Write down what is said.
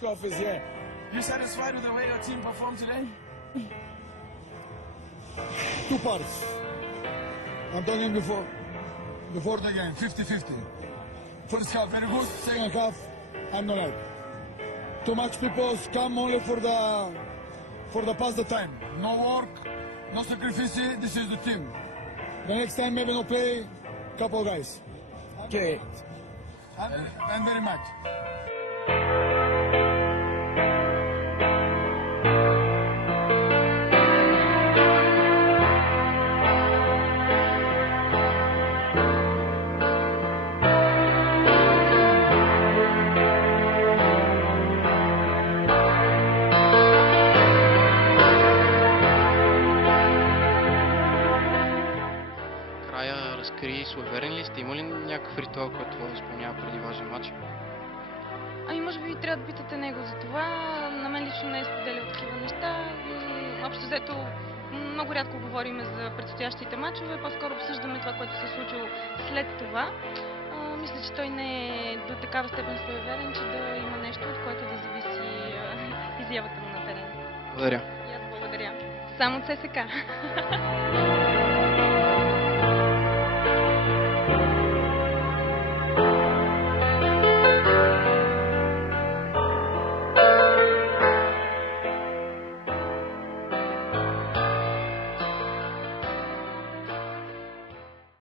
Klitschkov is here. You satisfied with the way your team performed today? Two parts. I'm talking before the game, 50-50. First half very good, second half I'm not like. Too much people come only for the pass the time. No work, no sacrifice, this is the team. The next time maybe no play, couple guys. Okay. And very much. Разкри, суеверен ли сте? Има ли някакъв ритуал, който да изпълнява преди важен матч? Ами може би трябва да питате него за това. На мен лично не е споделял такива неща. Общо взето много рядко говорим за предстоящите матчове, по-скоро обсъждаме това, което се е случило след това. Мисля, че той не е до такава степен суеверен, че да има нещо, от което да зависи изявата му на терена. Благодаря. И аз благодаря. Само ЦСКА.